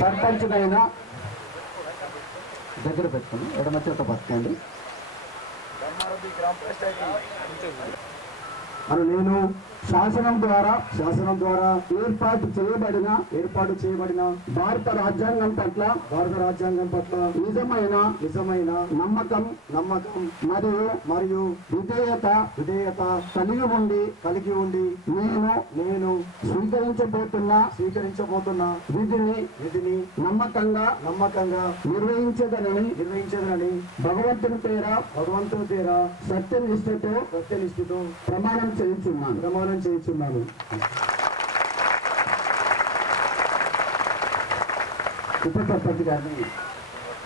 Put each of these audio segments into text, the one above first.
సర్పంచ్నైనా దగ్గర పెట్టుకుని ఎడమ చేత పట్టుకోండి. అని నేను శాసనం ద్వారా ఏర్పాటు చేయబడిన భారత రాజ్యాంగం పట్ల నిజమైన నమ్మకం మరియు విధేయత కలిగి ఉండి నేను స్వీకరించబోతున్న విధిని నమ్మకంగా నిర్వహించదనని భగవంతుని పేర సత్యనిష్టతో ప్రమాణం చేయించున్నాను. ఉప సర్పంచ్ గారిని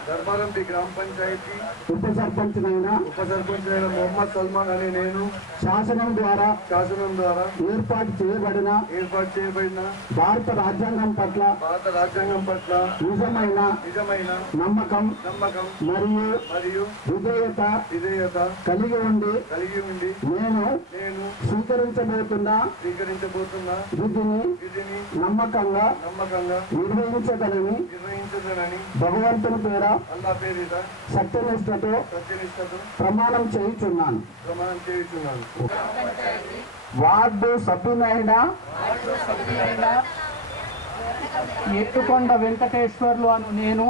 ధర్మారం గ్రామ పంచాయతీ ఉప సర్పంచ్నైన మొహమ్మద్ సల్మాన్ అనే నేను శాసనం ద్వారా ఏర్పాటు చేయబడిన భారత రాజ్యాంగం పట్ల నిజమైన నమ్మకం మరియు విధేయత కలిగి ఉండి నేను స్వీకరించబోతున్న విధిని నమ్మకంగా నిర్వహించగలని భగవంతుని పేర సత్యనిష్టతో ప్రమాణం చేయుచున్నాను. వార్డు సభ్యునైన ఎత్తుకొండ వెంకటేశ్వర్లు అను నేను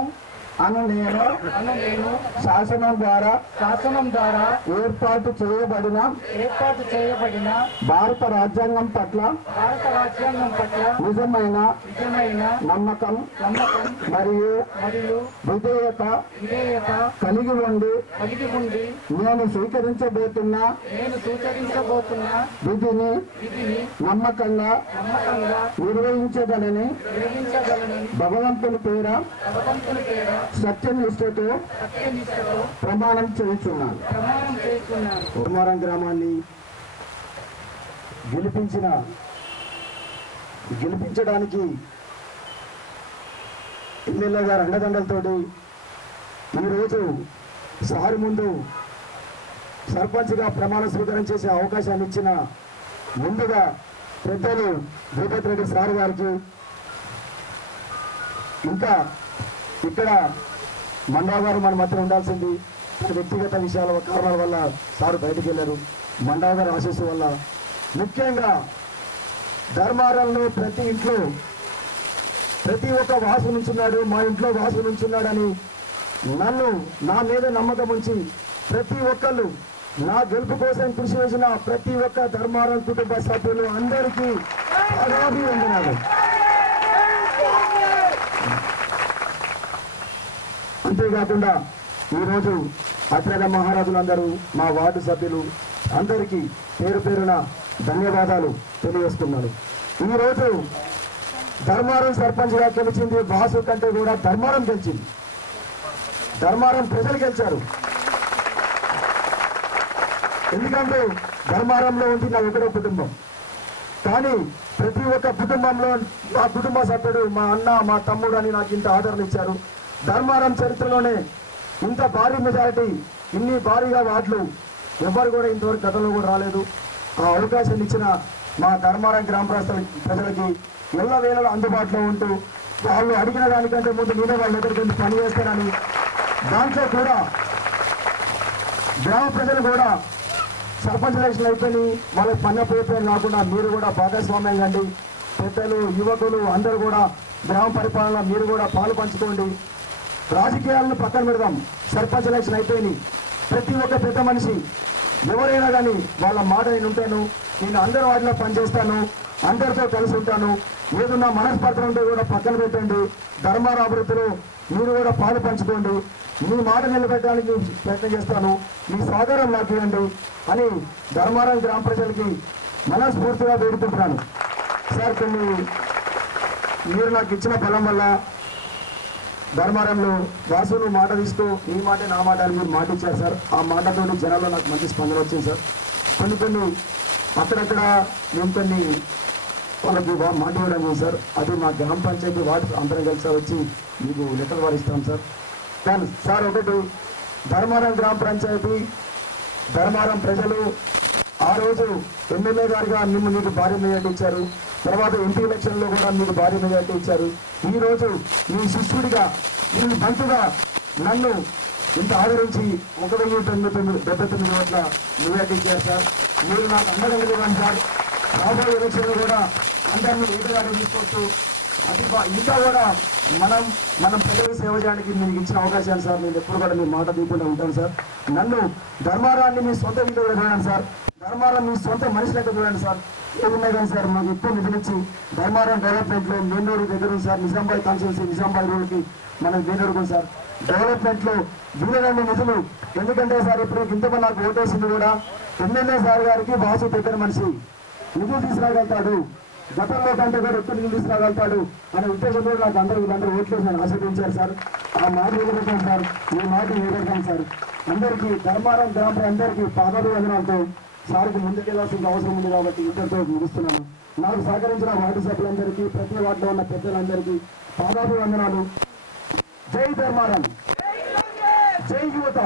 శాసనం ద్వారా ఏర్పాటు చేయబడిన భారత రాజ్యాంగం పట్ల నిజమైన నమ్మకం మరియు విధేయత కలిగి ఉండి నేను స్వీకరించబోతున్న విధిని నమ్మకంగా నిర్వహించగలని భగవంతుని పేర సత్యనిష్టతో ప్రమాణం చేయించున్నాను. ధర్మారం గ్రామాన్ని గెలిపించడానికి ఎమ్మెల్యే గారు అండదండలతోటి ఈరోజు సారి ముందు సర్పంచ్గా ప్రమాణ స్వీకారం చేసే అవకాశాన్ని ఇచ్చిన ముందుగా పెద్దలు భూపతి రెడ్డి సార్ గారికి, ఇంకా ఇక్కడ మండవ గారు మన మధ్య ఉండాల్సింది వ్యక్తిగత విషయాల కారణాల వల్ల సార్ బయటికి వెళ్ళారు. మండవ గారు ఆశీస్సు వల్ల ముఖ్యంగా ధర్మారంలో ప్రతి ఒక్క వాసు నుంచున్నాడు, మా ఇంట్లో వాసు నుంచున్నాడని నా మీద నమ్మకం ఉంచి ప్రతి ఒక్కళ్ళు నా గెలుపు కోసం కృషి చేసిన ప్రతి ఒక్క ధర్మారం కుటుంబ సభ్యులు అందరికీ వందనాలు. అంతేకాకుండా ఈరోజు అగ్రగ మహారాజులందరూ మా వార్డు సభ్యులు అందరికీ పేరున ధన్యవాదాలు తెలియజేస్తున్నాను. ఈరోజు ధర్మారం సర్పంచ్గా గెలిచింది వాసు కంటే కూడా ధర్మారం గెలిచింది. ధర్మారం ప్రజలు గెలిచారు. ఎందుకంటే ధర్మారంలో ఉంది నా ఒకటో కుటుంబం, కానీ ప్రతి ఒక్క కుటుంబంలో మా కుటుంబ సభ్యుడు, మా అన్న, మా తమ్ముడు అని నాకు ఇంత ఆదరణ ఇచ్చారు. ధర్మారం చరిత్రలోనే ఇంత భారీ మెజారిటీ, ఇన్ని భారీగా వార్డులు ఎవరు కూడా ఇంతవరకు గతంలో కూడా రాలేదు. ఆ అవకాశం ఇచ్చిన మా ధర్మారం గ్రామ ప్రజలకి ఎల్లవేళలా అందుబాటులో ఉంటూ వాళ్ళు అడిగిన దానికంటే ముందు నేనే వాళ్ళ దగ్గరికి వెళ్ళి పని చేస్తానని, దాంట్లో కూడా గ్రామ ప్రజలు కూడా సర్పంచ్ ఎలక్షన్ అయిపోయి వాళ్ళకి పన్నపోయిపోయిన కాకుండా మీరు కూడా భాగస్వామ్యం కండి. పెద్దలు, యువకులు అందరూ కూడా గ్రామ పరిపాలన మీరు కూడా పాలు పంచుకోండి. రాజకీయాలను పక్కన పెడదాం. సర్పంచ్ ఎలక్షన్ అయిపోయినాయి. ప్రతి ఒక్క పెద్ద మనిషి ఎవరైనా కానీ వాళ్ళ మాట నేను ఉంటాను, నేను అందరి వాటిలో పనిచేస్తాను, అందరితో కలిసి ఉంటాను, ఏదన్నా మనస్పర్ధలు ఉంటే కూడా పక్కన పెట్టండి. ధర్మార అభివృద్ధిలో మీరు కూడా పాలు పంచుకోండి, మీ మాట నిలబెట్టడానికి ప్రయత్నం చేస్తాను, మీ సహకారం నాకు ఇవ్వండి అని ధర్మారం గ్రామ ప్రజలకి మనస్ఫూర్తిగా వేడుకుంటున్నాను. సార్, మీరు నాకు ఇచ్చిన బలం వల్ల ధర్మారంలో వాసును మాట తీసుకో, నీ మాట నా మాట అని మీరు మాట ఇచ్చారు సార్. ఆ మాటతో జనాల్లో నాకు మంచి స్పందన వచ్చింది సార్. కొన్ని అక్కడక్కడ మేము కొన్ని వాళ్ళకి మాట ఇవ్వడం సార్. అది మా గ్రామ పంచాయతీ వార్డు అందరం కలిసి వచ్చి మీకు లెటర్ వారిస్తాం సార్. కానీ సార్, ఒకటి ధర్మారం గ్రామ పంచాయతీ, ధర్మారం ప్రజలు రోజు ఎమ్మెల్యే గారుగా నీకు భారీ మెజార్టీ ఇచ్చారు. తర్వాత ఎంపీ ఎలక్షన్ లో కూడా మీకు భారీ మెజార్టీ ఇచ్చారు. ఈ రోజు మీ శిష్యుడిగా మీ బంతుగా నన్ను ఇంత ఆదరించి 1099 ఓట్ల మెజార్టీ ఇచ్చారు సార్. మీరు నాకు అండగా నిలవండి సార్. రాబోయే ఎలక్షన్ లో కూడా అందరినీ ఏదైనా తీసుకోవచ్చు. ఇంకా కూడా మనం ప్రజలకు సేవ చేయడానికి మీకు ఇచ్చిన అవకాశాలు సార్. నేను ఎప్పుడు కూడా మీ మాట తీయకుండా ఉంటాను సార్. నన్ను ధర్మారాన్ని మీ సొంత వీళ్ళు చూడండి సార్. ధర్మారం మీ సొంత మనిషి లెక్క చూడండి సార్. ఏమున్నాయి కానీ సార్ మాకు ఎక్కువ నిధులిచ్చి ధర్మారం డెవలప్మెంట్ లో మెయిన్ రోడ్ దగ్గర ఉంది సార్. నిజామాబాద్ కాన్స్టిట్యూన్సీ నిజామాబాద్ రోడ్కి మనం మెయిన్ రోడ్ ఉంది సార్. డెవలప్మెంట్ లో వీలైన నిధులు. ఎందుకంటే సార్ ఇప్పుడు ఇంతమంది నాకు ఓటేసింది కూడా ఎమ్మెల్యే సార్ గారికి బాసు దగ్గర మనిషి నిధులు తీసుకురాగలుగుతాడు, గతంలో కంటే కూడా ఎక్కువ నిధులు తీసుకురాగలుగుతాడు అనే ఉద్దేశంతో నాకు వీళ్ళందరూ ఓట్లేసి ఆశీర్వదించారు సార్. ఆ మాట నిలబెట్టాను సార్. ఈ మాట నిలబెట్టాను సార్. అందరికీ ధర్మారం గ్రామ అందరికీ పాదాభివందనాలతో సార్కి ముందుకెళ్లాల్సిన అవసరం ఉంది కాబట్టి ఇంతటితో ముగిస్తున్నాను. నాకు సహకరించిన వార్డు సభ్యులందరికీ, ప్రతి వార్డులో ఉన్న పెద్దలందరికీ పాదాభివందనాలు. జై ధర్మారం, జై యువత.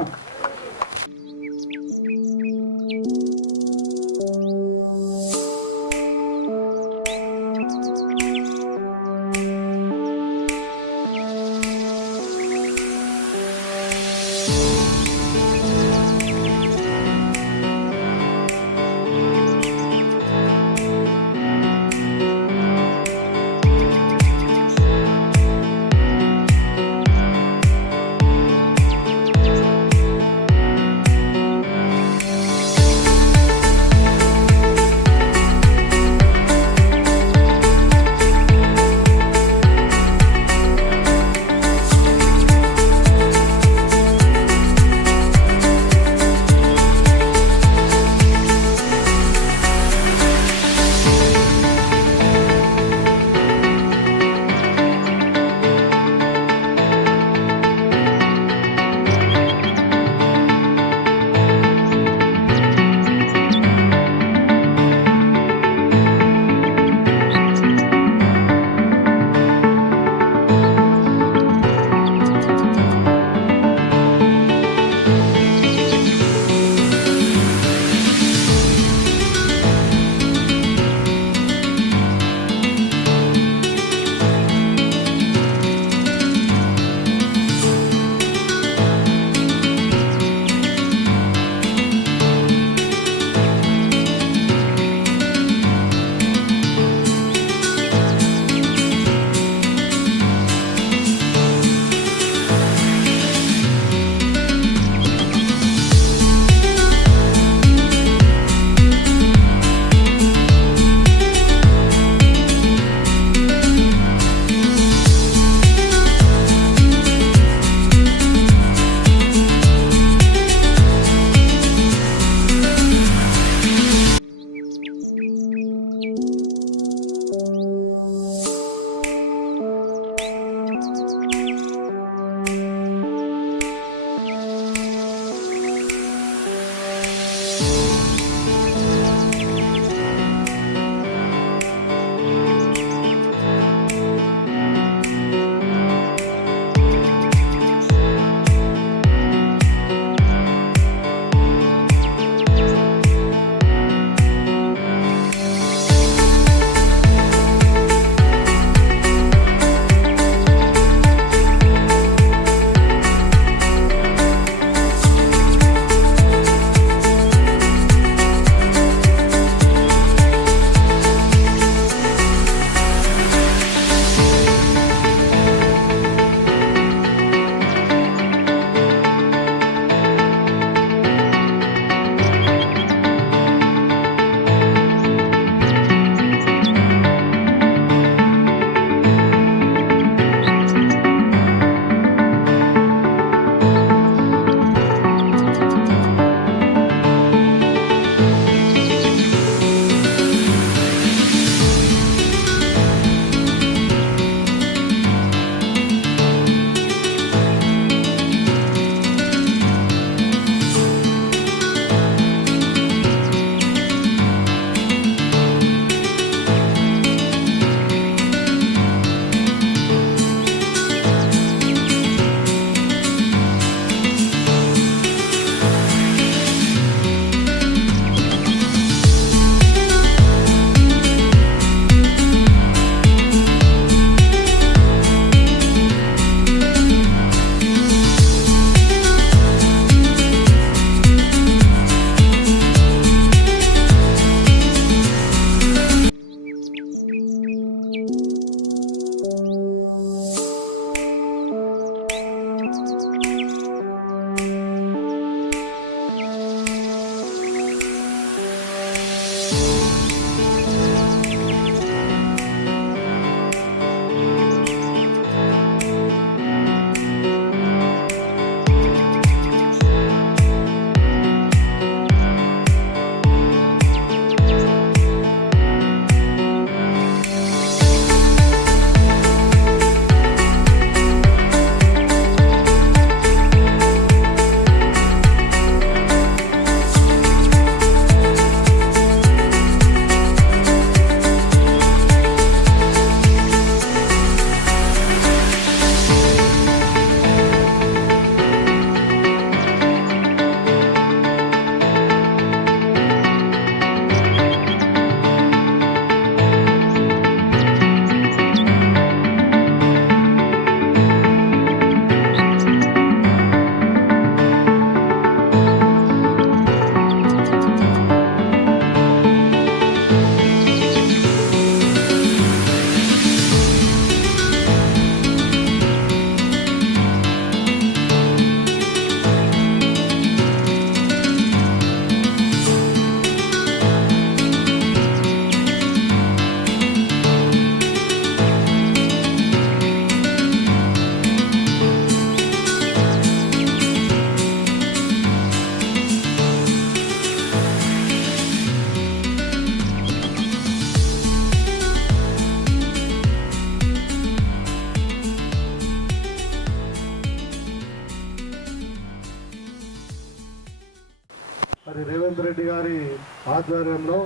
ఆధ్వర్యంలో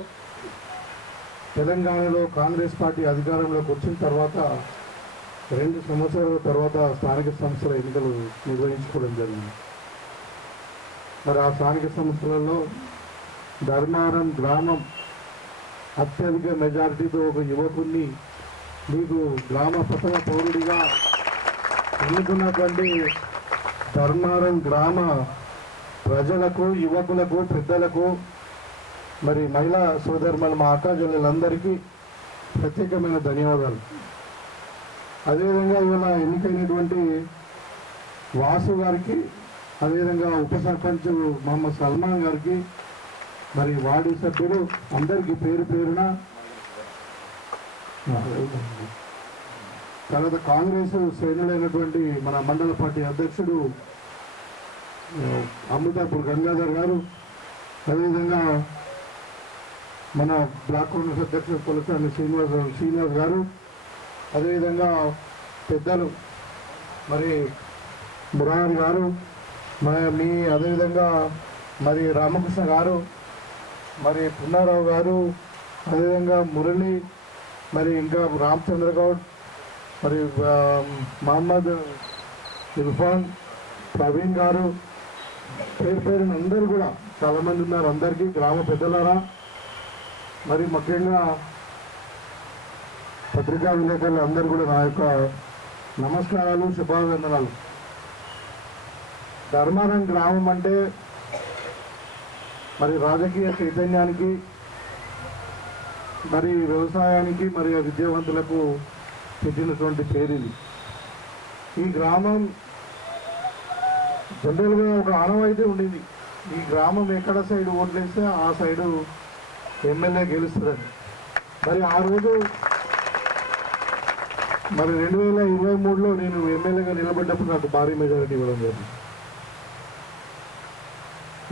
తెలంగాణలో కాంగ్రెస్ పార్టీ అధికారంలోకి వచ్చిన తర్వాత 2 సంవత్సరాల తర్వాత స్థానిక సంస్థల ఎన్నికలు నిర్వహించుకోవడం జరిగింది. మరి ఆ స్థానిక సంస్థలలో ధర్మారం గ్రామం అత్యధిక మెజారిటీతో ఒక యువకుడిని మీకు గ్రామ ప్రథమ పౌరుడిగా ఎన్నుకున్నటువంటి ధర్మారం గ్రామ ప్రజలకు, యువకులకు, పెద్దలకు, మరి మహిళా సోదరులు, మా అక్క చెల్లెలందరికీ ప్రత్యేకమైన ధన్యవాదాలు. అదేవిధంగా ఇవాళ ఎన్నికైనటువంటి వాసు గారికి, అదేవిధంగా ఉప సర్పంచ్ మహమ్మద్ సల్మాన్ గారికి, మరి వార్డు సభ్యులు అందరికీ పేరు పేరున, తర్వాత కాంగ్రెస్ శ్రేణులైనటువంటి మన మండల పార్టీ అధ్యక్షుడు అమృతాపూర్ గంగాధర్ గారు, అదేవిధంగా మన బ్లాక్ కాంగ్రెస్ అధ్యక్షుడు కొలసాని శ్రీనివాస్ గారు, అదేవిధంగా పెద్దలు మరి మురారి గారు, మీ అదేవిధంగా మరి రామకృష్ణ గారు, మరి పున్నారావు గారు, అదేవిధంగా మురళి, మరి ఇంకా రామచంద్ర గౌడ్, మరి మహమ్మద్ ఇర్ఫాన్, ప్రవీణ్ గారు, పేరు పేరున అందరూ కూడా చాలామంది ఉన్నారు. అందరికీ గ్రామ పెద్దలారా, మరి ముఖ్యంగా పత్రికా విలేకరులు అందరూ కూడా నా యొక్క నమస్కారాలు, శుభాభివందనాలు. ధర్మారం గ్రామం అంటే మరి రాజకీయ చైతన్యానికి, మరి వ్యవసాయానికి, మరి విద్యావంతులకు పెట్టినటువంటి పేరు ఇది. ఈ గ్రామం జనరల్గా ఒక ఆనవాయితీ ఉండింది. ఈ గ్రామం ఎక్కడ సైడ్ ఓట్లేస్తే ఆ సైడు ఎమ్మెల్యే గెలుస్తుందని. మరి ఆ రోజు మరి 2023లో నేను ఎమ్మెల్యేగా నిలబడ్డప్పుడు నాకు భారీ మెజారిటీ ఇవ్వడం జరిగింది.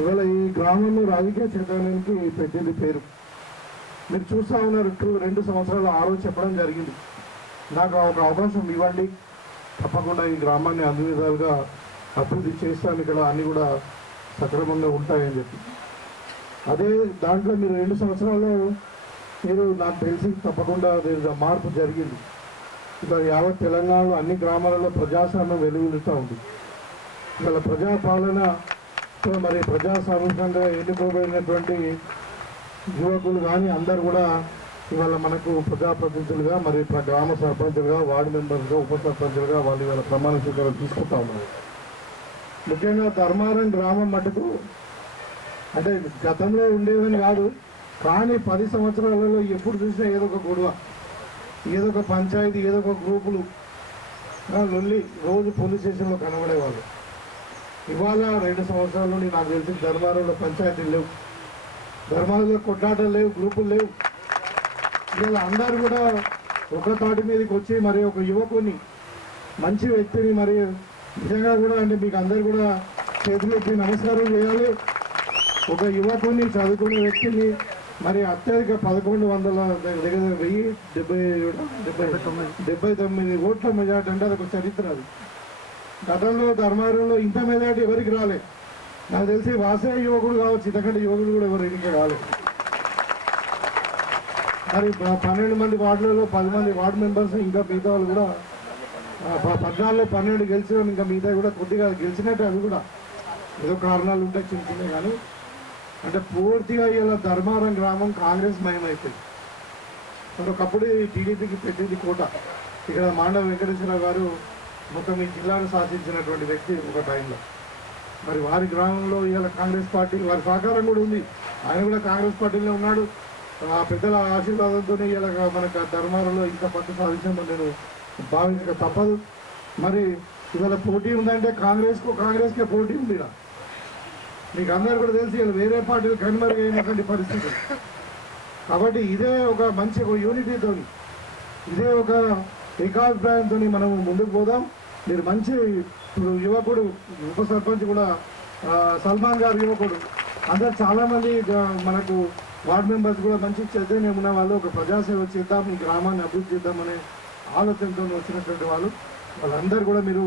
ఇవాళ ఈ గ్రామంలో రాజకీయ చైతన్యానికి పెట్టింది పేరు. మీరు చూస్తూ ఉన్నారు, 2 సంవత్సరాలు ఆ రోజు చెప్పడం జరిగింది, నాకు ఒక అవకాశం ఇవ్వండి, తప్పకుండా ఈ గ్రామాన్ని అన్ని విధాలుగా అభివృద్ధి చేస్తాను, ఇక్కడ అన్నీ కూడా సక్రమంగా ఉంటాయని చెప్పి. అదే దాంట్లో మీరు 2 సంవత్సరాల్లో మీరు నాకు తెలిసి తప్పకుండా మార్పు జరిగింది. ఇక యావత్ తెలంగాణలో అన్ని గ్రామాలలో ప్రజాస్వామ్యం వెలువలుస్తూ ఉంది. ఇవాళ ప్రజాపాలనతో మరి ప్రజాస్వామ్యంగా ఎన్నుకోబడినటువంటి యువకులు కానీ అందరు కూడా ఇవాళ మనకు ప్రజాప్రతినిధులుగా, మరి గ్రామ సర్పంచులుగా, వార్డు మెంబర్స్గా, ఉప సర్పంచులుగా వాళ్ళు ఇవాళ ప్రమాణ స్వీకారం తీసుకుంటా ఉన్నారు. ముఖ్యంగా ధర్మారం గ్రామం మటుకు అంటే గతంలో ఉండేవని కాదు, కానీ 10 సంవత్సరాలలో ఎప్పుడు చూసినా ఏదో ఒక గొడవ, ఏదో ఒక పంచాయతీ, ఏదో ఒక గ్రూపులు లొల్లి రోజు పోలీస్ స్టేషన్లో కనబడేవాళ్ళు. ఇవాళ 2 సంవత్సరాల నుండి నాకు తెలిసి ధర్మారంలో పంచాయతీలు లేవు, ధర్మారంలో కొట్లాటలు లేవు, గ్రూపులు లేవు. ఇవాళ అందరూ కూడా ఒక తాటి మీదకి వచ్చి మరి ఒక యువకుని, మంచి వ్యక్తిని, మరి నిజంగా కూడా అంటే మీకు అందరు కూడా చేతులెత్తి నమస్కారం చేయాలి. ఒక యువకుని, చదువుకునే వ్యక్తిని, మరి అత్యధిక 1179 ఓట్ల మెజార్టీ అంటే అదొక చరిత్ర. అది గతంలో ధర్మారంలో ఇంత మెజార్టీ ఎవరికి రాలే. నాకు తెలిసి వాసే యువకుడు కావచ్చు, ఇంతకంటే యువకుడు కూడా ఎవరు ఇంకా కాలేదు. మరి 12 మంది వార్డులలో 10 మంది వార్డు మెంబర్స్, ఇంకా మిగతా వాళ్ళు కూడా 14లో 12 గెలిచిన, ఇంకా మిగతా కూడా కొద్దిగా గెలిచినట్టు, అవి కూడా ఏదో కారణాలు ఉంటాయి చిన్న చిన్నవి. కానీ అంటే పూర్తిగా ఇలా ధర్మారం గ్రామం కాంగ్రెస్ మయమైపోయింది. ఒకప్పుడు టీడీపీకి పెట్టింది కోట. ఇక్కడ మాండవ వెంకటేశ్వరరావు గారు మొత్తం ఈ జిల్లాను శాసించినటువంటి వ్యక్తి ఒక టైంలో. మరి వారి గ్రామంలో ఇవాళ కాంగ్రెస్ పార్టీ, వారి సహకారం కూడా ఉంది, ఆయన కూడా కాంగ్రెస్ పార్టీలో ఉన్నాడు. ఆ పెద్దల ఆశీర్వాదంతో ఇలా మనకు ధర్మారంలో ఇంత పట్టు సాధించామని నేను భావించక తప్పదు. మరి ఇవాళ పోటీ ఉందంటే కాంగ్రెస్కే పోటీ ఉంది. ఇలా మీకు అందరూ కూడా తెలిసి ఇలా వేరే పార్టీలు కనుమరుగైనటువంటి పరిస్థితి. కాబట్టి ఇదే ఒక మంచి ఒక యూనిటీతో, ఇదే ఒక ఏకాభిప్రాయంతో మనం ముందుకు పోదాం. మీరు మంచి యువకుడు, ఉప సర్పంచ్ కూడా సల్మాన్ గారు యువకుడు, అందరు చాలామంది మనకు వార్డు మెంబర్స్ కూడా మంచి చైతన్యం ఉన్న వాళ్ళు, ఒక ప్రజాసేవ చేద్దాం, ఈ గ్రామాన్ని అభివృద్ధి చేద్దామనే ఆలోచనతో వచ్చినటువంటి వాళ్ళందరూ కూడా మీరు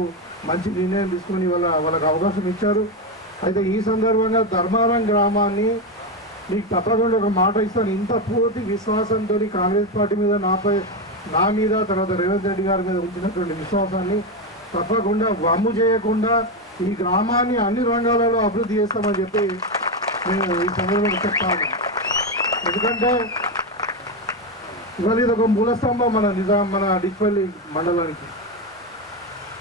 మంచి నిర్ణయం తీసుకొని వాళ్ళకి అవకాశం ఇచ్చారు. అయితే ఈ సందర్భంగా ధర్మారం గ్రామాన్ని మీకు తప్పకుండా ఒక మాట ఇస్తాను. ఇంత పూర్తి విశ్వాసంతో కాంగ్రెస్ పార్టీ మీద నా మీద తర్వాత రేవంత్ రెడ్డి గారి మీద ఉంచినటువంటి విశ్వాసాన్ని తప్పకుండా వమ్ము చేయకుండా ఈ గ్రామాన్ని అన్ని రంగాలలో అభివృద్ధి చేస్తామని చెప్పి నేను ఈ సందర్భంగా చెప్తాను. ఎందుకంటే ఇవాళ ఇది ఒక మూలస్తంభం మన డిచ్పల్లి మండలానికి.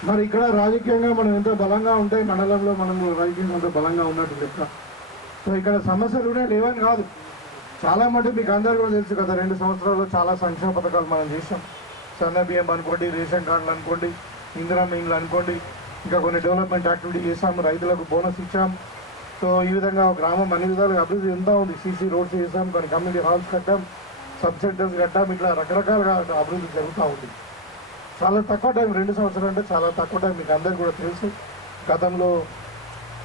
మరి ఇక్కడ రాజకీయంగా మనం ఎంత బలంగా ఉంటే మండలంలో మనం రాజకీయంగా అంత బలంగా ఉన్నట్టు లెక్క. సో ఇక్కడ సమస్యలు కూడా లేవని కాదు, చాలా మటుకు మీకు అందరు కూడా తెలుసు. గత 2 సంవత్సరాల్లో చాలా సంక్షేమ పథకాలు మనం చేసాం. సన్న బియ్యం అనుకోండి, రేషన్ కార్డులు అనుకోండి, ఇందిరా మిల్లు అనుకోండి, ఇంకా కొన్ని డెవలప్మెంట్ యాక్టివిటీ చేసాం, రైతులకు బోనస్ ఇచ్చాం. సో ఈ విధంగా గ్రామం అన్ని విధాలుగా అభివృద్ధి ఎంత ఉంది. సీసీ రోడ్స్ చేసాం, కొన్ని కమ్యూనిటీ హాల్స్ కట్టాం, సబ్ సెంటర్స్ కట్టాం. ఇట్లా రకరకాలుగా అభివృద్ధి జరుగుతూ ఉంది. చాలా తక్కువ టైం, 2 సంవత్సరాలు అంటే చాలా తక్కువ టైం. మీకు అందరికీ కూడా తెలుసు, గతంలో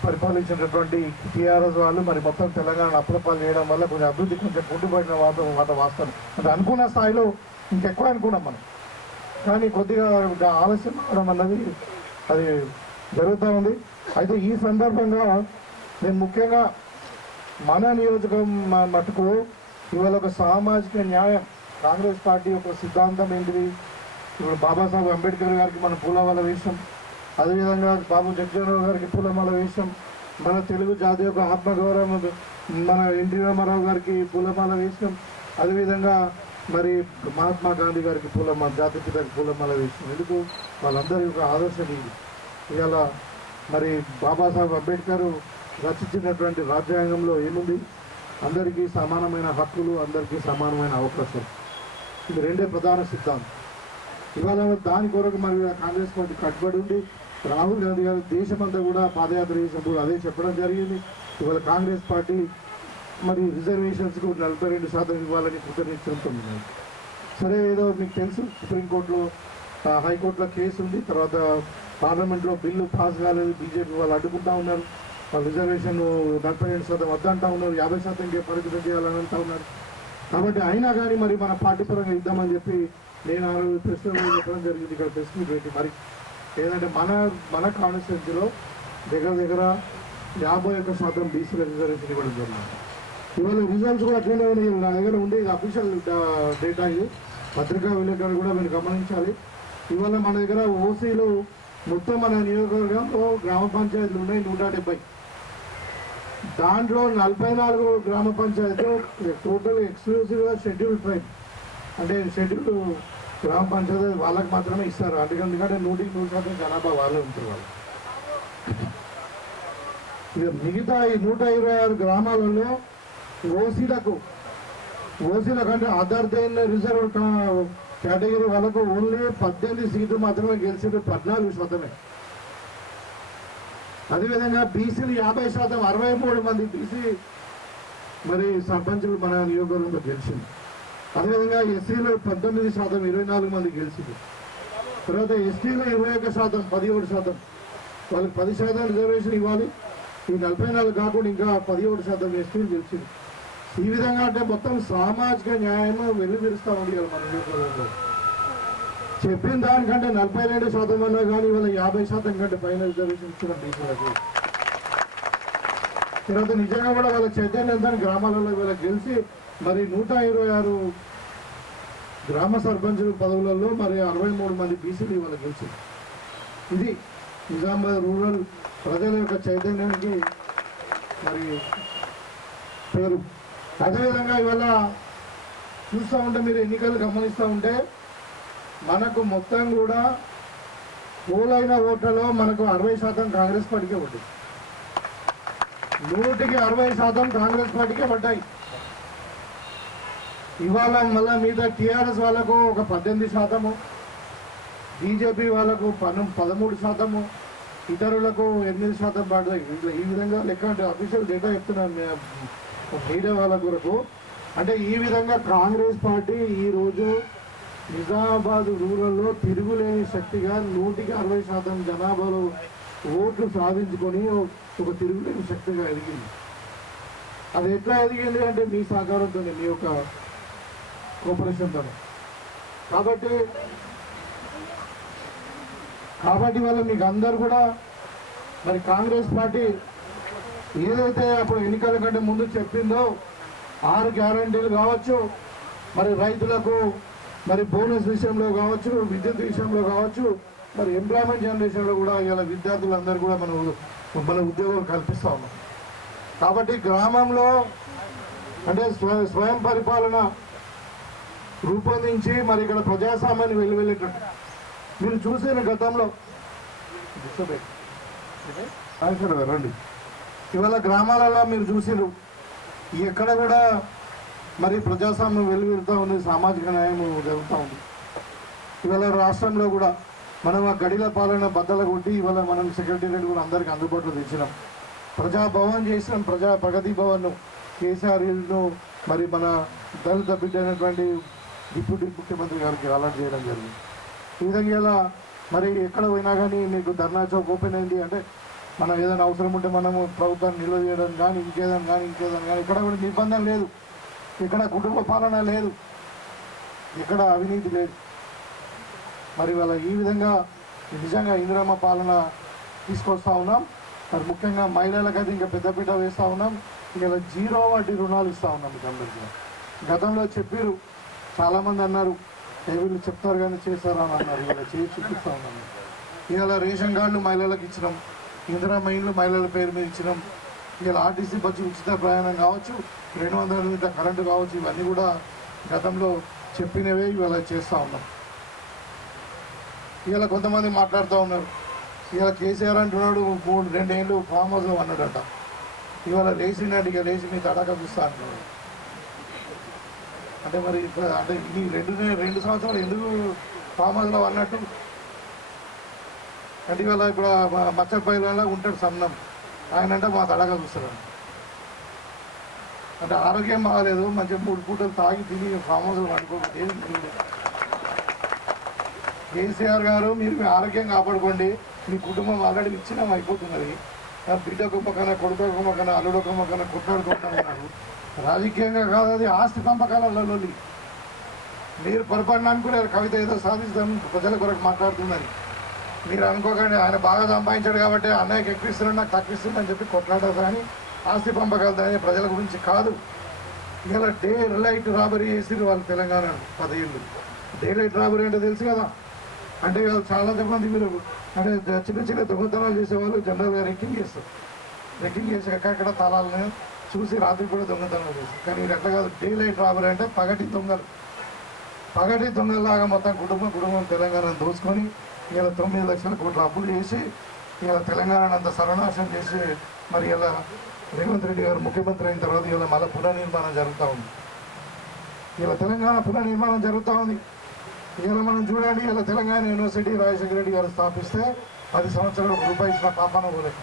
పరిపాలించినటువంటి టీఆర్ఎస్ వాళ్ళు మరి మొత్తం తెలంగాణ అప్రపాలు చేయడం వల్ల కొంచెం అభివృద్ధి కొంచెం కుంటుపడిన మాట వాస్తవం. అంటే అనుకున్న స్థాయిలో ఇంకెక్కువ అనుకున్నాం మనం, కానీ కొద్దిగా ఆలస్యం అవడం అన్నది అది జరుగుతూ ఉంది. అయితే ఈ సందర్భంగా నేను ముఖ్యంగా మన నియోజకం మటుకు ఇవాళ ఒక సామాజిక న్యాయం, కాంగ్రెస్ పార్టీ యొక్క సిద్ధాంతం ఏంటిది? ఇప్పుడు బాబాసాహెబ్ అంబేద్కర్ గారికి మన పూలమాల వేసాం, అదేవిధంగా బాబు జగజ్జీవన్ గారికి పూలమాల వేసాం, మన తెలుగు జాతి యొక్క ఆత్మగౌరవం మన ఎన్టీ రామారావు గారికి పూలమాల వేసాం, అదేవిధంగా మరి మహాత్మా గాంధీ గారికి జాతిపితకి పూలమాల వేసాం. ఎందుకు? వాళ్ళందరి యొక్క ఆదర్శం ఇది. ఇవాళ మరి బాబాసాహెబ్ అంబేద్కర్ రచించినటువంటి రాజ్యాంగంలో ఏముంది? అందరికీ సమానమైన హక్కులు, అందరికీ సమానమైన అవకాశాలు. ఇది 2 ప్రధాన సిద్ధాంతం. ఇవాళ దాని కొరకు మరి కాంగ్రెస్ పార్టీ కట్టుబడి ఉంది. రాహుల్ గాంధీ గారు దేశమంతా కూడా పాదయాత్ర చేసినప్పుడు అదే చెప్పడం జరిగింది. ఇవాళ కాంగ్రెస్ పార్టీ మరి రిజర్వేషన్స్కు 42% ఇవ్వాలని కృతనిశ్చయంతో. సరే, ఏదో మీకు తెలుసు, సుప్రీంకోర్టులో హైకోర్టులో కేసు ఉంది, తర్వాత పార్లమెంట్లో బిల్లు పాస్ కాలేదు, బీజేపీ వాళ్ళు అడ్డుకుంటా ఉన్నారు. వాళ్ళు రిజర్వేషన్ 42% వద్దంటా ఉన్నారు, 50%కే పరిమితం చేయాలని అంటా ఉన్నారు. కాబట్టి అయినా కానీ మరి మన పార్టీ పరంగా ఇద్దామని చెప్పి నేను ఆ రోజు ప్రెస్ చెప్పడం జరిగింది. ఇక్కడ ప్రెస్ మీట్ పెట్టి మరి ఏదంటే మన కాన్స్టిట్యూన్సీలో దగ్గర 51% బీసీల రిజర్వేషన్ ఇవ్వడం జరిగింది. ఇవాళ రిజల్ట్స్ కూడా అట్లనే ఉన్నాయి. నా దగ్గర ఉండే ఇది అఫీషియల్ డేటా, ఇది పత్రికా విలేకరులు కూడా మీరు గమనించాలి. ఇవాళ మన దగ్గర ఓసీలు మొత్తం మన నియోజకవర్గంలో గ్రామ పంచాయతీలు ఉన్నాయి 170. దాంట్లో 44 గ్రామ పంచాయతీలు టోటల్ ఎక్స్క్లూసివ్గా షెడ్యూల్ ట్రైబ్, అంటే షెడ్యూల్ గ్రామ పంచాయతీ వాళ్ళకి మాత్రమే ఇస్తారు. ఎందుకంటే 100% జనాభా వాళ్ళే ఉంటారు. వాళ్ళు ఇక మిగతా ఈ 126 గ్రామాలలో ఓసీలకు అంటే అదర్ దెన్ రిజర్వ్ కేటగిరీ వాళ్ళకు ఓన్లీ 18 సీట్లు మాత్రమే గెలిచింది, 14%. అదేవిధంగా బీసీలు 50%, 63 మంది బీసీ మరి సర్పంచులు మన నియోజకవర్గంలో గెలిచింది. అదేవిధంగా ఎస్సీలు 19%, 24 మంది గెలిచింది. తర్వాత ఎస్టీలు 21%, 17%. వాళ్ళకి 10% రిజర్వేషన్ ఇవ్వాలి. ఈ 44 కాకుండా ఇంకా 17% ఎస్టీలు గెలిచింది. ఈ విధంగా అంటే మొత్తం సామాజిక న్యాయం వెల్లువిరుస్తూ ఉంది కదా మన నియోజకవర్గంలో. చెప్పిన దానికంటే 42% అన్నా కానీ ఇవాళ 50% కంటే పైన రిజర్వేషన్ ఇచ్చిన బీసీలకు. తర్వాత నిజంగా కూడా వాళ్ళ చైతన్యంతో గ్రామాలలో ఇవాళ గెలిచి మరి 126 గ్రామ సర్పంచుల పదవులలో మరి 63 మంది బీసీలు ఇవాళ గెలిచి. ఇది నిజామాబాద్ రూరల్ ప్రజల యొక్క చైతన్యానికి మరి పేరు. అదేవిధంగా ఇవాళ చూస్తూ ఉంటే మీరు ఎన్నికలు గమనిస్తూ ఉంటే మనకు మొత్తం కూడా పోలైన ఓట్లలో మనకు 60% కాంగ్రెస్ పార్టీకే పడ్డాయి. 100కి 60% కాంగ్రెస్ పార్టీకే పడ్డాయి. ఇవాళ మళ్ళీ మీద టీఆర్ఎస్ వాళ్ళకు ఒక 18%, బీజేపీ వాళ్ళకు 13%, ఇతరులకు 8% పడ్డాయి. ఈ విధంగా లెక్క అంటే అఫీషియల్ డేటా చెప్తున్నాను మీడియా వాళ్ళ కొరకు. అంటే ఈ విధంగా కాంగ్రెస్ పార్టీ ఈరోజు నిజామాబాద్ రూరల్లో తిరుగులేని శక్తిగా 100కి 60% జనాభాలో ఓట్లు సాధించుకొని ఒక తిరుగులేని శక్తిగా ఎదిగింది. అది ఎట్లా ఎదిగింది అంటే మీ సహకారంతో, మీ యొక్క కోఆపరేషన్తో. కాబట్టి వల్ల మీకు అందరు కూడా మరి కాంగ్రెస్ పార్టీ ఏదైతే అప్పుడు ఎన్నికల కంటే ముందు చెప్పిందో 6 గ్యారంటీలు కావచ్చు, మరి రైతులకు మరి బోనస్ విషయంలో కావచ్చు, విద్యుత్ విషయంలో కావచ్చు, మరి ఎంప్లాయ్మెంట్ జనరేషన్లో కూడా ఇలా విద్యార్థులందరూ కూడా మన ఉద్యోగం కల్పిస్తూ ఉన్నాం. కాబట్టి గ్రామంలో అంటే స్వయం పరిపాలన రూపొందించి మరి ఇక్కడ ప్రజాస్వామ్యాన్ని వెళ్ళేటట్టు మీరు చూసిన గతంలో రండి, ఇవాళ గ్రామాలలో మీరు చూసిరు ఎక్కడ కూడా మరి ప్రజాస్వామ్యం వెలువెళ్తూ ఉంది, సామాజిక న్యాయం జరుగుతూ ఉంది. ఇవాళ రాష్ట్రంలో కూడా మనం ఆ గడిల పాలన బద్దల కొట్టి ఇవాళ మనం సెక్రటేరియట్ కూడా అందరికీ అందుబాటులో తెచ్చినాం. ప్రజాభవన్ చేసినాం, ప్రగతి భవన్ను కేసీఆర్ను మరి మన దళిత బిడ్డ అయినటువంటి డిప్యూటీ ముఖ్యమంత్రి గారికి అలాట్ చేయడం జరిగింది. ఈ విధంగా ఇలా మరి ఎక్కడ పోయినా కానీ మీకు ధర్నా చౌక్ ఓపెన్ అయింది అంటే మనం ఏదైనా అవసరం ఉంటే మనము ప్రభుత్వాన్ని నిల్వ చేయడం కానీ ఇంకేదైనా కానీ ఇక్కడ కూడా నిర్బంధం లేదు, ఇక్కడ కుటుంబ పాలన లేదు, ఇక్కడ అవినీతి లేదు. మరి వాళ్ళ ఈ విధంగా నిజంగా ఇందిరమ్మ పాలన తీసుకొస్తా ఉన్నాం. మరి ముఖ్యంగా మహిళలకైతే ఇంకా పెద్దపీట వేస్తూ ఉన్నాం. ఇలా 0 వడ్డీ రుణాలు ఇస్తూ ఉన్నాం. మీకు అందరికీ గతంలో చెప్పారు, చాలామంది అన్నారు వీళ్ళు చెప్తారు కానీ చేస్తారా అని అన్నారు. ఇలా చేసి చూపిస్తూ ఉన్నాం. ఇవాళ రేషన్ కార్డులు మహిళలకు ఇచ్చినాం, ఇందిరమ్మ ఇండ్లు మహిళల పేరు మీద ఇచ్చినాం. ఇలా ఆర్టీసీ బస్సు ఉచిత ప్రయాణం కావచ్చు, 200 యూనిట్ల కరెంటు కావచ్చు, ఇవన్నీ కూడా గతంలో చెప్పినవే ఇవాళ చేస్తూ ఉన్నాం. ఇవాళ కొంతమంది మాట్లాడుతూ ఉన్నారు, ఇవాళ కేసీఆర్ అంటున్నాడు 2 ఏళ్ళు ఫామ్ హౌస్లో అన్నాడట, ఇవాళ లేచిందంటే ఇక లేచి మీ తడాక చూస్తా అంటున్నాడు. అంటే మరి అంటే ఈ 2 సంవత్సరాలు ఎందుకు ఫామ్ హౌస్లో అన్నట్టు అంటే ఇవాళ ఇప్పుడు మచ్చపల్లిలా ఉంటాడు సన్నం, ఆయన అంటే మా తడాక చూస్తాడు. అంటే ఆరోగ్యం బాగాలేదు, మంచిగా 3 పూటలు తాగి తిని ఫామ్ హౌస్లో అనుకోకపోతే కేసీఆర్ గారు మీరు మీ ఆరోగ్యం కాపాడుకోండి, మీ కుటుంబం ఆల్రెడీ విచ్ఛిన్నం అయిపోతున్నది, బిడ్డ కుమ్మకన కొడుకు కుమ్మకన అల్లుడు కుమ్మకన కొట్లాడుకుంటున్నారు. రాజకీయంగా కాదు, అది ఆస్తి పంపకాలలో మీరు పొరపాటున అనుకున్నారు కవిత ఏదో సాధిస్తాం ప్రజల కొరకు మాట్లాడుతుందని. మీరు అనుకోకండి, ఆయన బాగా సంపాదించాడు కాబట్టి అన్నయ్యకి ఎక్కిస్తున్నాడు నాకు తక్కిస్తుందని చెప్పి కొట్లాడారు. కానీ ఆస్తి పంపకాలు దాని ప్రజల గురించి కాదు. ఇలా డే లైట్ రాబరీ చేసి వాళ్ళు తెలంగాణ 10 ఏళ్ళు. డే లైట్ రాబరీ అంటే తెలుసు కదా, అంటే చాలా మంది మీరు అంటే చిన్న దొంగతనాలు చేసేవాళ్ళు జనరల్గా రెక్కింగ్ చేస్తారు. రెక్కింగ్ చేసి ఎక్కడెక్కడ తాళాలను చూసి రాత్రి కూడా దొంగతనాలు చేస్తారు. కానీ మీరు ఎట్లా కాదు, డే లైట్ రాబరీ అంటే పగటి దొంగలాగా మొత్తం కుటుంబం తెలంగాణను దోచుకొని ఇలా 9 లక్షల కోట్ల అప్పులు చేసి ఇలా తెలంగాణను అంత సర్వనాశనం చేసి మరి ఇలా రేవంత్ రెడ్డి గారు ముఖ్యమంత్రి అయిన తర్వాత ఇలా మళ్ళీ పునర్నిర్మాణం జరుగుతూ ఉంది. ఇలా తెలంగాణ పునర్నిర్మాణం జరుగుతూ ఉంది. ఇలా మనం చూడండి, ఇలా తెలంగాణ యూనివర్సిటీ రాజశేఖర రెడ్డి గారు స్థాపిస్తే 10 సంవత్సరాలు రూపాయి ఇచ్చిన పాపన పోలేదు.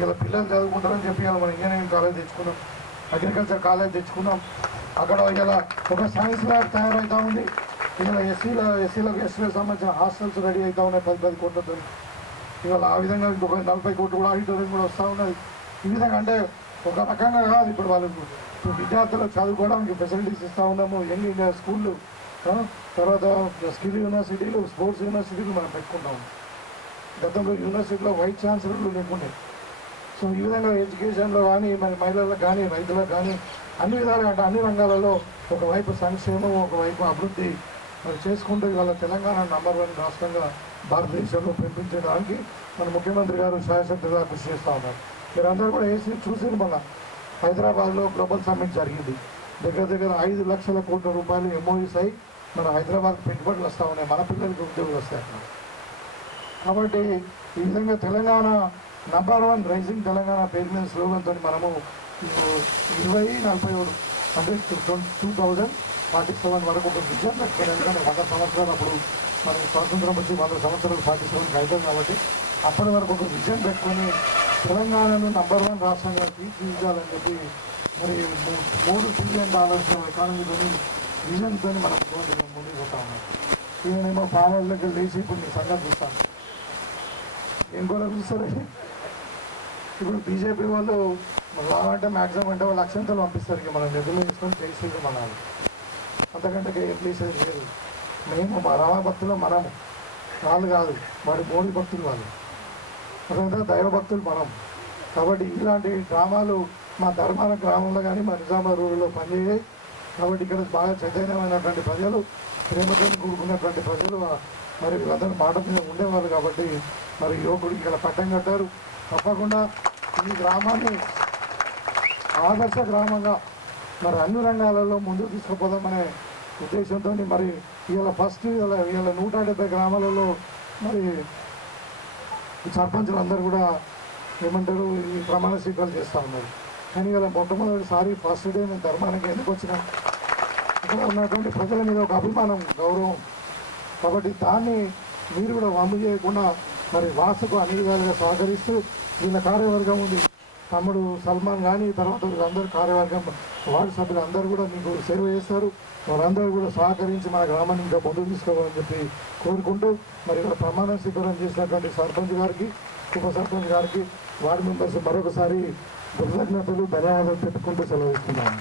ఇలా పిల్లలు చదువుకుంటారని చెప్పి ఇలా మనం ఇంజనీరింగ్ కాలేజ్ తెచ్చుకున్నాం, అగ్రికల్చర్ కాలేజ్ తెచ్చుకున్నాం. అక్కడ ఇలా ఒక సైన్స్ ల్యాబ్ తయారవుతూ ఉంది. ఇలా ఎస్సీలకు సంబంధించిన హాస్టల్స్ రెడీ అవుతూ ఉన్నాయి 10 కోట్లతో. ఇవాళ ఆ విధంగా ఇంకొక 40 కోట్లు కూడా ఆడిటోరియం కూడా వస్తూ ఉన్నది. ఈ విధంగా అంటే ఒక రకంగా కాదు, ఇప్పుడు వాళ్ళకు విద్యార్థులకు చదువుకోవడానికి ఫెసిలిటీస్ ఇస్తూ ఉన్నాము. యంగ్ ఇండియా స్కూళ్ళు, తర్వాత స్కిల్ యూనివర్సిటీలు, స్పోర్ట్స్ యూనివర్సిటీలు మనం పెట్టుకుంటాము. గతంలో యూనివర్సిటీలో వైస్ ఛాన్సలర్లు లేకుండే. సో ఈ విధంగా ఎడ్యుకేషన్లో కానీ మరి మహిళలకు కానీ రైతులకు కానీ అన్ని విధాలుగా అంటే అన్ని రంగాలలో ఒకవైపు సంక్షేమం ఒకవైపు అభివృద్ధి మరి చేసుకుంటూ ఇవాళ తెలంగాణ నంబర్ 1 రాష్ట్రంగా భారతదేశంలో పెంపించడానికి మన ముఖ్యమంత్రి గారు శాయశక్తిగా కృషి చేస్తూ ఉన్నారు. మీరందరూ కూడా చూసి మన హైదరాబాద్లో గ్లోబల్ సమ్మిట్ జరిగింది. దగ్గర 5 లక్షల కోట్ల రూపాయలు ఎంఓయూస్ అయి మన హైదరాబాద్ పెట్టుబడులు వస్తూ ఉన్నాయి, మన పిల్లలకి ఉద్యోగులు వస్తాయి అక్కడ. కాబట్టి ఈ విధంగా తెలంగాణ నంబర్ 1 రైజింగ్ తెలంగాణ పేరు మీద స్లోగన్తో మనము 2047 అంటే 2047 వరకు ఒక విజన్ పెట్టుకోవాలి. ఎందుకంటే 100 సంవత్సరాలు అప్పుడు మనకి స్వాతంత్రం వచ్చి 100 సంవత్సరాలు 47 అవుతుంది కాబట్టి అప్పటి వరకు ఒక విజన్ పెట్టుకొని తెలంగాణను నంబర్ 1 రాష్ట్రంగా తీర్చిదిద్దాలని చెప్పి మరి $3 ట్రిలియన్ ఎకానమీతోని విజన్తో మనం ముందుకు పోతా ఉన్నాం. ఈయనేమో ఫామ్ హౌస్లోకి లేచి ఇప్పుడు మీ సంగతి చూస్తాను ఏం కూడా చూస్తారండి. ఇప్పుడు బీజేపీ వాళ్ళు రావంటే మ్యాక్సిమం అంటే వాళ్ళు అక్షంతలు పంపిస్తారు, ఇక మనం నిధులు తీసుకొని చేసేది మనాలి, అంతకంటే ఏం చేసేది లేదు. మేము మా రామ భక్తులు మనము, వాళ్ళు కాదు, వాడి మోడీ భక్తులు వాళ్ళు, అదంతా దైవ భక్తులు మనం. కాబట్టి ఇలాంటి డ్రామాలు మా ధర్మాన గ్రామంలో కానీ మా నిజామాబాద్ ఊరిలో పనిచేయాయి. కాబట్టి ఇక్కడ బాగా చైతన్యమైనటువంటి ప్రజలు, ప్రేమతో కూడుకున్నటువంటి ప్రజలు మరి వీళ్ళందరూ మాట మీద ఉండేవాళ్ళు. కాబట్టి మరి యువకుడికి ఇక్కడ పట్టం కట్టారు. తప్పకుండా ఈ గ్రామాన్ని ఆదర్శ గ్రామంగా మరి అన్ని రంగాలలో ముందుకు తీసుకుపోదామనే ఉద్దేశంతో మరి ఇవాళ ఫస్ట్ ఇవాళ 170 గ్రామాలలో మరి సర్పంచులు అందరూ కూడా ఏమంటారు ఈ ప్రమాణ స్వీకారం చేస్తూ ఉన్నారు. కానీ ఇలా మొట్టమొదటిసారి ఫస్ట్ డే నేను ధర్మానికి ఎందుకు వచ్చినాం, ఇక్కడ ఉన్నటువంటి ప్రజల మీద ఒక అభిమానం, గౌరవం. కాబట్టి దాన్ని మీరు కూడా వమ్ము చేయకుండా మరి వాసుకు అన్ని విధాలుగా సహకరిస్తూ వీళ్ళ కార్యవర్గం ఉంది, తమ్ముడు సల్మాన్ కానీ తర్వాత వీళ్ళందరూ కార్యవర్గం వార్డు సభ్యులు అందరూ కూడా మీకు సేవ చేస్తారు. వారందరూ కూడా సహకరించి మన గ్రామాన్ని ఇంకా ముందుకు తీసుకోవాలని చెప్పి కోరుకుంటూ మరి ఇక్కడ ప్రమాణ స్వీకారం చేసినటువంటి సర్పంచ్ గారికి, ఉప సర్పంచ్ గారికి, వార్డు మెంబర్స్ మరొకసారి కృతజ్ఞతలు, ధన్యవాదాలు పెట్టుకుంటూ సెలవు ఇస్తున్నాను.